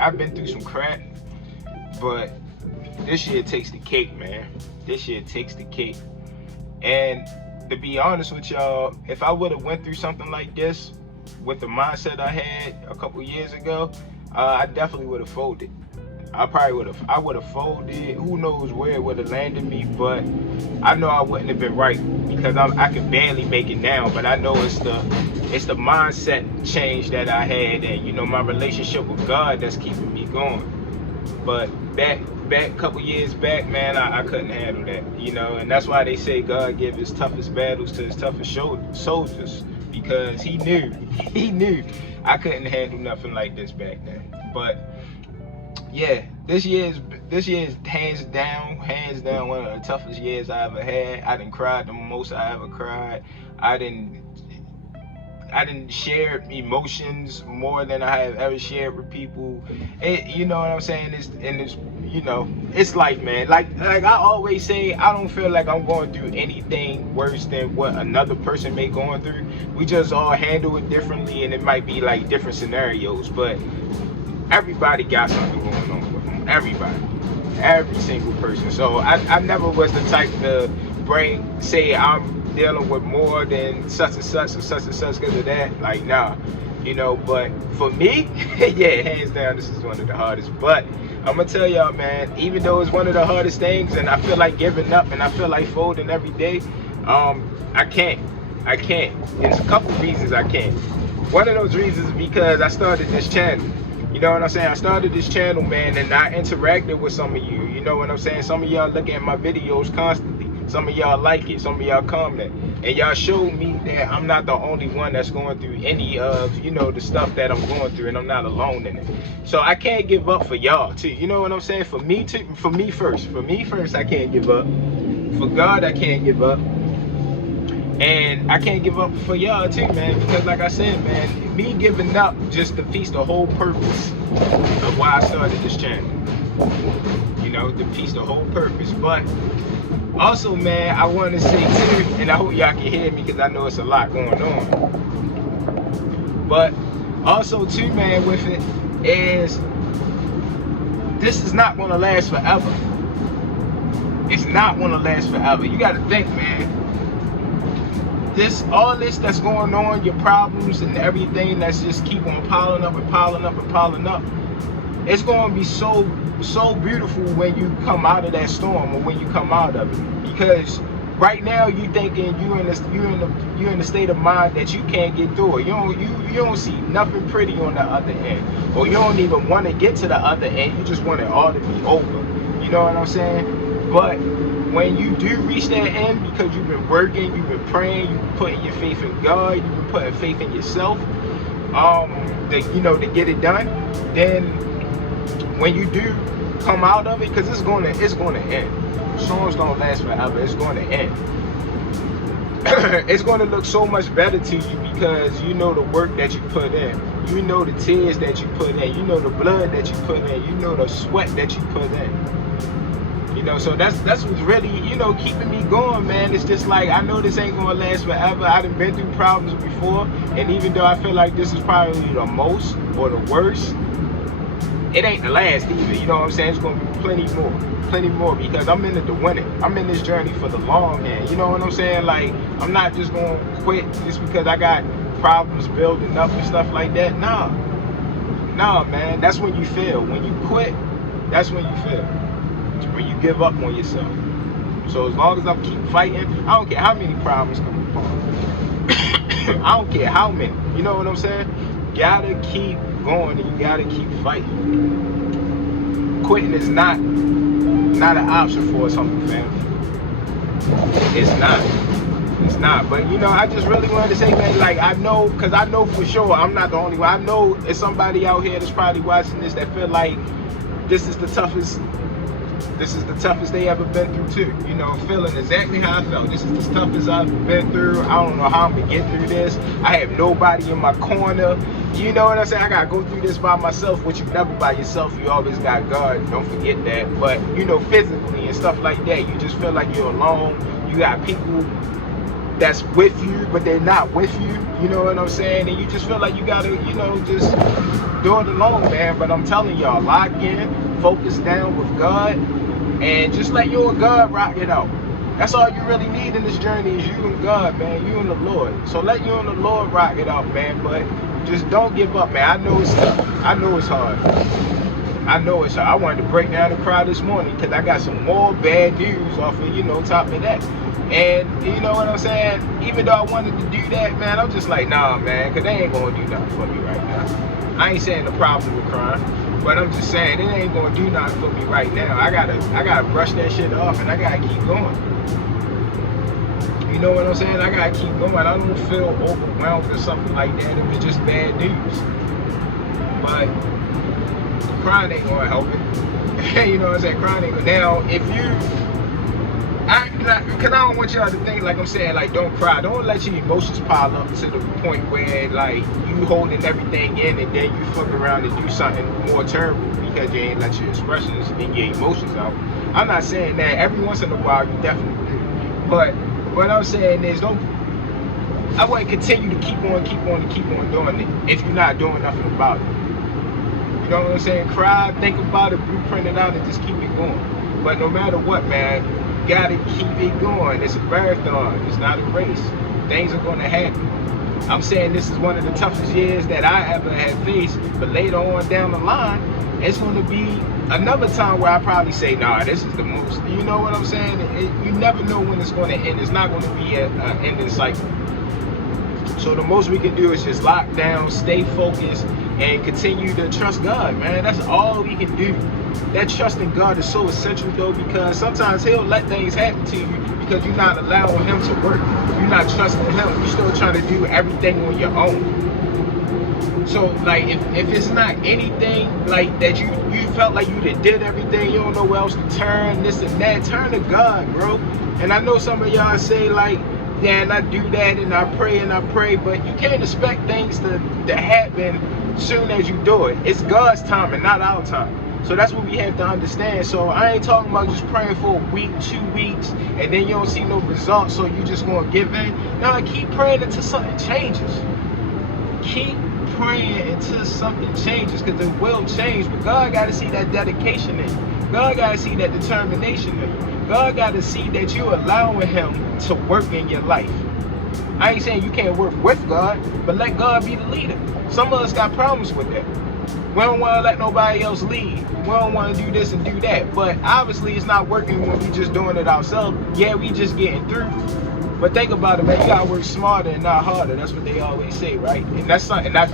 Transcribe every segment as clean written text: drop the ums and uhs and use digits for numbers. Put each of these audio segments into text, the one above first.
I've been through some crap, but this year takes the cake, man. This year takes the cake. And to be honest with y'all, if I would have went through something like this with the mindset I had a couple years ago, I definitely would have folded. I would have folded. Who knows where it would have landed me, but I know I wouldn't have been right because I can barely make it now. But I know it's the mindset change that I had, and my relationship with God that's keeping me going. But back couple years back, man, I couldn't handle that, and that's why they say God give his toughest battles to his toughest soldiers, because he knew I couldn't handle nothing like this back then. But yeah, this year is hands down one of the toughest years I ever had. I done cried the most I ever cried. I didn't share emotions more than I have ever shared with people. You know what I'm saying? It's life, man. Like I always say, I don't feel like I'm going through anything worse than what another person may going through. We just all handle it differently, and it might be like different scenarios, but everybody got something going on with them. Every single person. So I never was the type to say I'm dealing with more than such and such or such and such because of that. Like, nah, but for me, yeah, hands down, this is one of the hardest. But I'm gonna tell y'all, man, even though it's one of the hardest things and I feel like giving up and I feel like folding every day, I can't. There's a couple reasons I can't. One of those reasons is because I started this channel. You know what I'm saying? I started this channel, man, and I interacted with some of you. You know what I'm saying? Some of y'all look at my videos constantly. Some of y'all like it. Some of y'all comment. And y'all showed me that I'm not the only one that's going through any of, the stuff that I'm going through, and I'm not alone in it. So I can't give up for y'all, too. You know what I'm saying? For me first, I can't give up. For God, I can't give up. And I can't give up for y'all too, man, because like I said, man, me giving up just defeats the whole purpose of why I started this channel. Defeats the whole purpose. But also, man, I want to say too, and I hope y'all can hear me because I know it's a lot going on. But also too, man, with it is, this is not going to last forever. It's not going to last forever. You got to think, man. All this that's going on, your problems and everything that's just keep on piling up, it's going to be so beautiful when you come out of that storm, or when you come out of it. Because right now you thinking you're in the state of mind that you can't get through it. You don't see nothing pretty on the other end, or you don't even want to get to the other end. You just want it all to be over. You know what I'm saying? But when you do reach that end, because you've been working, you've been praying, you've been putting your faith in God, you've been putting faith in yourself, to get it done, then when you do come out of it, because it's going to end. Storms don't last forever. It's going to end. It's going to look so much better to you because you know the work that you put in. You know the tears that you put in. You know the blood that you put in. You know the sweat that you put in. So that's what's really, keeping me going, man. It's just like, I know this ain't gonna last forever. I done been through problems before, and even though I feel like this is probably the most or the worst, it ain't the last either. You know what I'm saying? It's gonna be plenty more because I'm in it to win it. I'm in this journey for the long end. You know what I'm saying? Like, I'm not just gonna quit just because I got problems building up and stuff like that. Nah, man. That's when you fail. When you quit, that's when you fail. When you give up on yourself. So as long as I keep fighting, I don't care how many problems come upon. I don't care how many. You know what I'm saying? You gotta keep going and you gotta keep fighting. Quitting is not an option for us, humble family. It's not. But I just really wanted to say, man, like, I know for sure I'm not the only one. I know it's somebody out here that's probably watching this that feel like this is the toughest they ever been through too. Feeling exactly how I felt. This is the toughest I've been through. I don't know how I'm gonna get through this. I have nobody in my corner. You know what I'm saying? I gotta go through this by myself, which you never by yourself. You always got God. Don't forget that. But physically and stuff like that, you just feel like you're alone. You got people that's with you, but they're not with you. You know what I'm saying? And you just feel like you gotta, just do it alone, man. But I'm telling y'all, lock in, focus down with God, and just let you and God rock it out. That's all you really need in this journey is you and God, man. You and the Lord. So let you and the Lord rock it out, man. But just don't give up, man. I know it's tough. I know it's hard. I wanted to break down and cry this morning because I got some more bad news off of, top of that. And you know what I'm saying? Even though I wanted to do that, man, I'm just like, nah, man, because they ain't going to do nothing for me right now. I ain't saying the problem with crime, but I'm just saying it ain't going to do nothing for me right now. I gotta brush that shit off, and I got to keep going. You know what I'm saying? I got to keep going. I don't feel overwhelmed or something like that. It was just bad news. But crying ain't going to help it. You know what I'm saying? Crying ain't going to. Now, if you... Because I don't want y'all to think, like I'm saying, like, don't cry. Don't let your emotions pile up to the point where, like, you holding everything in and then you fuck around and do something more terrible because you ain't let your expressions and your emotions out. I'm not saying that. Every once in a while, you definitely do. But what I'm saying is, I want to continue to keep on doing it if you're not doing nothing about it. You know what I'm saying? Cry, think about it, blueprint it out, and just keep it going. But no matter what, man, you gotta keep it going. It's a marathon. It's not a race. Things are gonna happen. I'm saying this is one of the toughest years that I ever had faced, but later on down the line, it's gonna be another time where I probably say, nah, this is the most. You know what I'm saying? You never know when it's gonna end. It's not gonna be an ending cycle. So the most we can do is just lock down, stay focused, and continue to trust God, man. That's all we can do. That trust in God is so essential, though, because sometimes He'll let things happen to you because you're not allowing Him to work. You're not trusting Him. You're still trying to do everything on your own. So, like, if it's not anything like that you felt like you did everything, you don't know where else to turn, this and that, turn to God, bro. And I know some of y'all say, like, yeah, and I do that and I pray, but you can't expect things to happen soon as you do it. It's God's time and not our time. So that's what we have to understand. So I ain't talking about just praying for a week, 2 weeks, and then you don't see no results, so you just gonna give in. No, keep praying until something changes. Keep praying until something changes, because it will change. But God got to see that dedication in you. God got to see that determination in you. God got to see that you're allowing Him to work in your life. I ain't saying you can't work with God, but let God be the leader. Some of us got problems with that. We don't want to let nobody else lead. We don't want to do this and do that. But obviously it's not working when we just doing it ourselves. Yeah, we just getting through. But think about it, man. You gotta work smarter and not harder. That's what they always say, right? And that's something I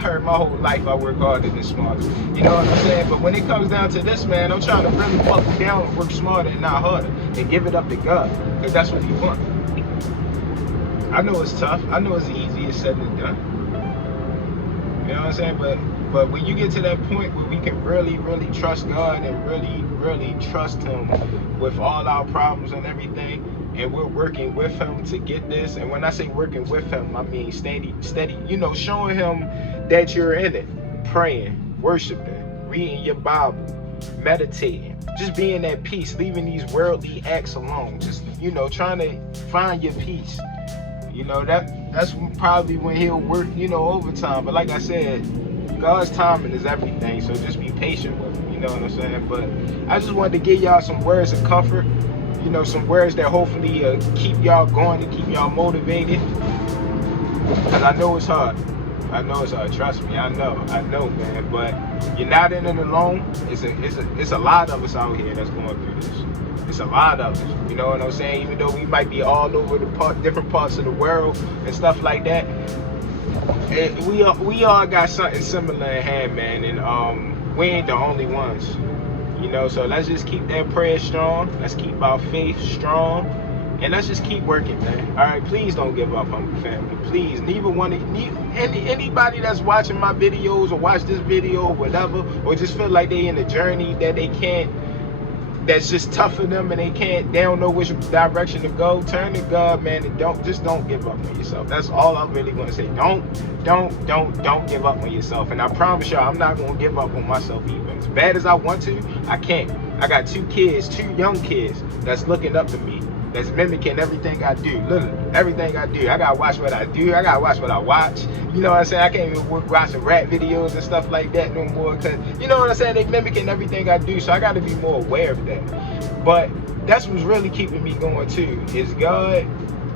heard my whole life I work harder than smarter. You know what I'm saying? But when it comes down to this, man, I'm trying to really buckle down and work smarter and not harder and give it up to God, because that's what He wants. I know it's tough. I know it's easier said than done. You know what I'm saying? But when you get to that point where we can really, really trust God and really, really trust Him with all our problems and everything, and we're working with Him to get this. And when I say working with Him, I mean steady, showing Him that you're in it, praying, worshiping, reading your Bible, meditating, just being at peace, leaving these worldly acts alone, just, trying to find your peace. That's probably when He'll work, overtime. But like I said, God's timing is everything, so just be patient with Him, you know what I'm saying? But I just wanted to give y'all some words of comfort, some words that hopefully keep y'all going and keep y'all motivated, because I know it's hard. Trust me, I know, man. But you're not in it alone. It's a lot of us out here that's going through this. It's a lot of us, you know what I'm saying? Even though we might be all over different parts of the world and stuff like that, we all got something similar in hand, man. And we ain't the only ones, So let's just keep that prayer strong. Let's keep our faith strong, and let's just keep working, man. All right, please don't give up on the family. Please, anybody that's watching my videos or watch this video or whatever, or just feel like they in a journey that they can't. That's just tough for them and they don't know which direction to go, turn to God, man, and don't give up on yourself. That's all I'm really going to say. Don't give up on yourself. And I promise y'all, I'm not going to give up on myself either. As bad as I want to, I can't. I got 2 young kids that's looking up to me. that's mimicking everything I do. Literally, everything I do. I gotta watch what I do. I gotta watch what I watch. You know what I'm saying? I can't even watch rap videos and stuff like that no more, because, you know what I'm saying, they mimicking everything I do, so I gotta be more aware of that. But that's what's really keeping me going too, is God,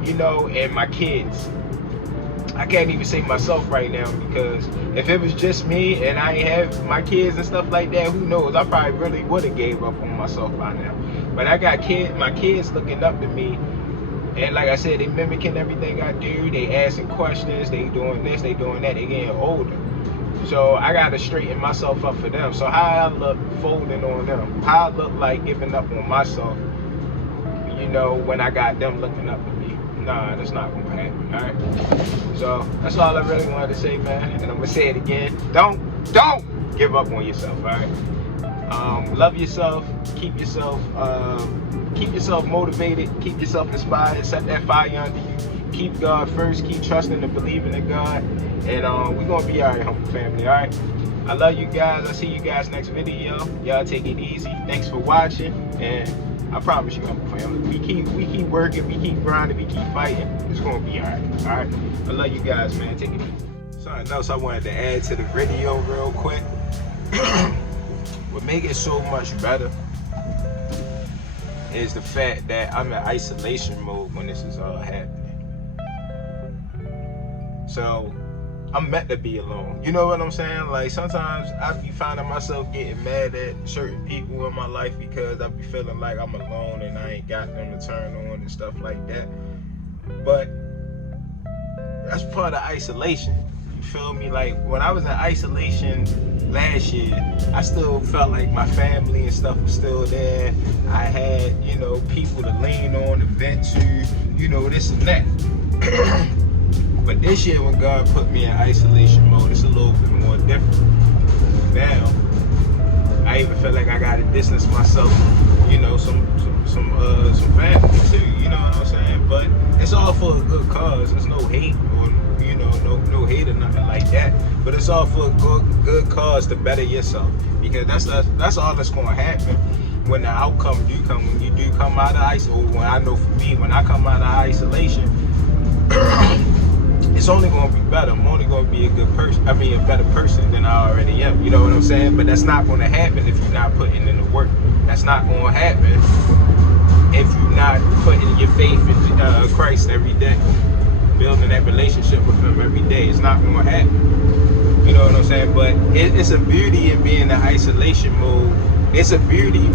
you know, and my kids. I can't even say myself right now, because if it was just me and I ain't have my kids and stuff like that, who knows? I probably really would have gave up on myself by now. But I got my kids looking up to me, and like I said, they mimicking everything I do. They asking questions, they doing this, they doing that, they getting older. So I gotta straighten myself up for them. So how I look folding on them, how I look like giving up on myself, you know, when I got them looking up at me. Nah, that's not gonna happen, alright? So that's all I really wanted to say, man. And I'm gonna say it again. Don't give up on yourself, alright? Love yourself, keep yourself motivated, keep yourself inspired, set that fire under you. Keep God first, keep trusting and believing in God. And we're gonna be alright, humble family, alright? I love you guys. I'll see you guys next video. Y'all take it easy. Thanks for watching, and I promise you, humble family, we keep working, we keep grinding, we keep fighting. It's gonna be alright. I love you guys, man. Take it easy. Something else I wanted to add to the video real quick. What makes it so much better is the fact that I'm in isolation mode when this is all happening. So I'm meant to be alone. You know what I'm saying? Like, sometimes I be finding myself getting mad at certain people in my life because I be feeling like I'm alone and I ain't got them to turn on and stuff like that. But that's part of isolation. You feel me? Like, when I was in isolation last year, I still felt like my family and stuff was still there. I had, you know, people to lean on, to vent to, you know, this and that. But this year, when God put me in isolation mode, it's a little bit more different. Now, I even feel like I gotta distance myself, you know, some family too. You know what I'm saying? But it's all for a good cause. There's no hate or, you know, no hate or nothing like that. But it's all for a good cause to better yourself, because that's all that's gonna happen when the outcome do come. When you do come out of isolation, when I know for me, when I come out of isolation. It's only going to be better. I'm only going to be a better person than I already am. You know what I'm saying? But that's not going to happen if you're not putting in the work. That's not going to happen if you're not putting your faith in Christ every day, building that relationship with Him every day. It's not going to happen. You know what I'm saying? But it's a beauty in being in isolation mode. It's a beauty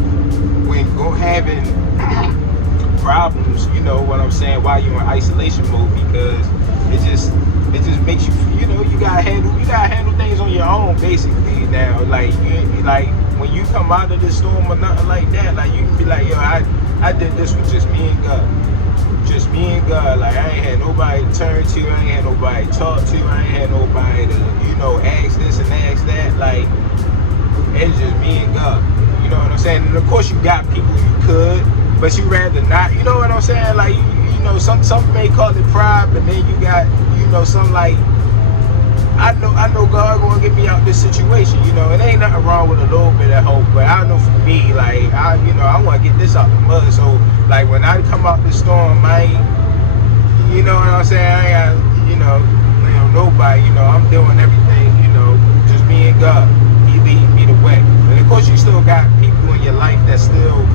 when having problems. You know what I'm saying? While you're in isolation mode, because it just makes you, you know, you gotta handle things on your own basically now. Like when you come out of this storm or nothing like that, like you can be like, yo, I did this with just me and God. Just me and God. Like, I ain't had nobody to turn to, I ain't had nobody to talk to, I ain't had nobody to, you know, ask this and ask that. Like, it's just me and God. You know what I'm saying? And of course you got people you could, but you rather not. You know what I'm saying? Like, you know, some may call it pride, but then you got, you know, some like, I know God gonna get me out this situation. You know, it ain't nothing wrong with a little bit of hope, but I know for me, like, I want to get this out the mud. So, like, when I come out this storm, I ain't, you know what I'm saying? I ain't got, you know, nobody. You know, I'm doing everything. You know, just me and God. He lead me the way. And of course, you still got people in your life that still,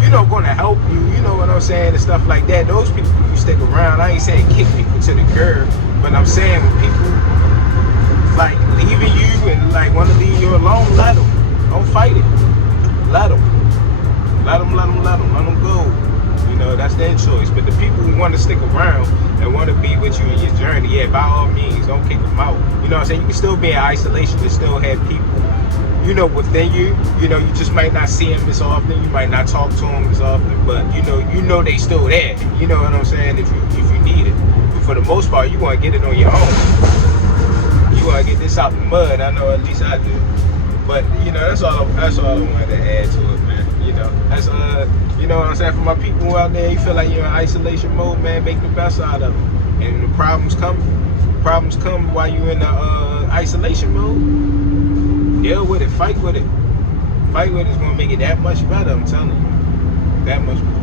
you know, gonna help you, you know what I'm saying, and stuff like that. Those people, you stick around. I ain't saying kick people to the curb, but I'm saying when people like leaving you and like want to leave you alone, let them. Don't fight it. Let them go. You know, that's their choice. But the people who want to stick around and want to be with you in your journey, yeah, by all means, don't kick them out. You know what I'm saying? You can still be in isolation and still have people, you know, within you. You know, you just might not see them as often. You might not talk to them as often, but you know they still there. You know what I'm saying? If you need it, but for the most part, you want to get it on your own. You want to get this out the mud. I know, at least I do. But you know, that's all I wanted to add to it, man. You know, that's you know what I'm saying, for my people out there, you feel like you're in isolation mode, man, make the best out of it. And the problems come while you're in the isolation mode. Deal with it, fight with it. Fight with it is gonna make it that much better, I'm telling you. That much better.